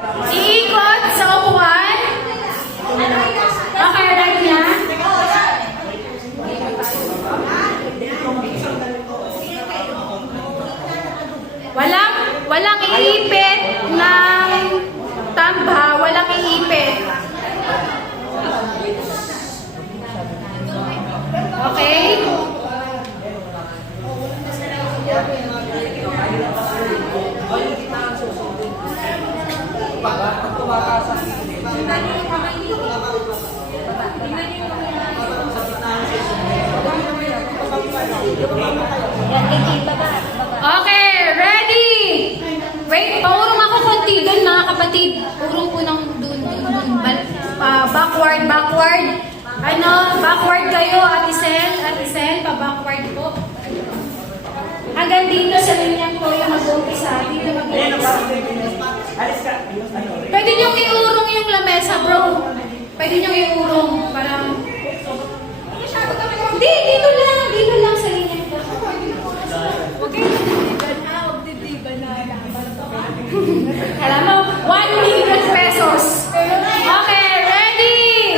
Iikot sa upuan. Okay, ready na? Walang iipit ng tamba, walang iipit. Okay? Okay, ready? Wait, paurong ako konti doon mga kapatid. Urong po ng doon. Backward. Backward kayo, Ate Sel, pa-backward po. Hanggang dito sa linyang po yung mag-umpisa. Dito mag-umpisa. Pwede niyong iurong yung lamesa, bro. Pwede niyong iurong. Parang... Hindi, dito lang sa linyang po. Okay. Alam mo, 1 million pesos. Okay, ready?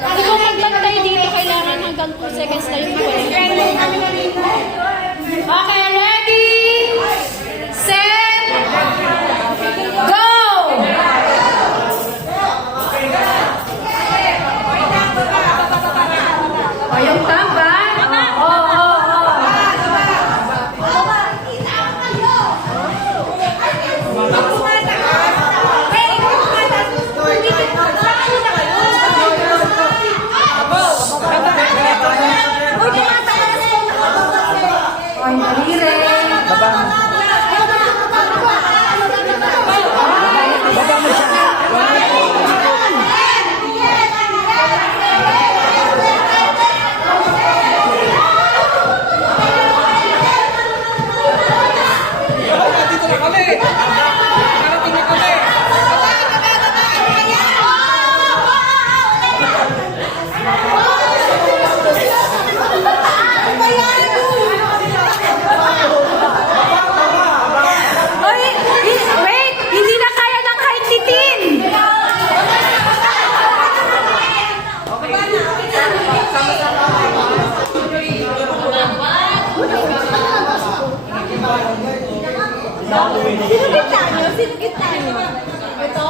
Hindi ko magbantay dito, kailangan hanggang 2 seconds na yung Okay, ready? Set! Go! O, yung tamba. Ay, narire. Baba mo. Baba mo siya. Dito na kami. Narating na kami. Wait! Hindi na kaya ng height ni Tin! Sino gitna nyo? Ito?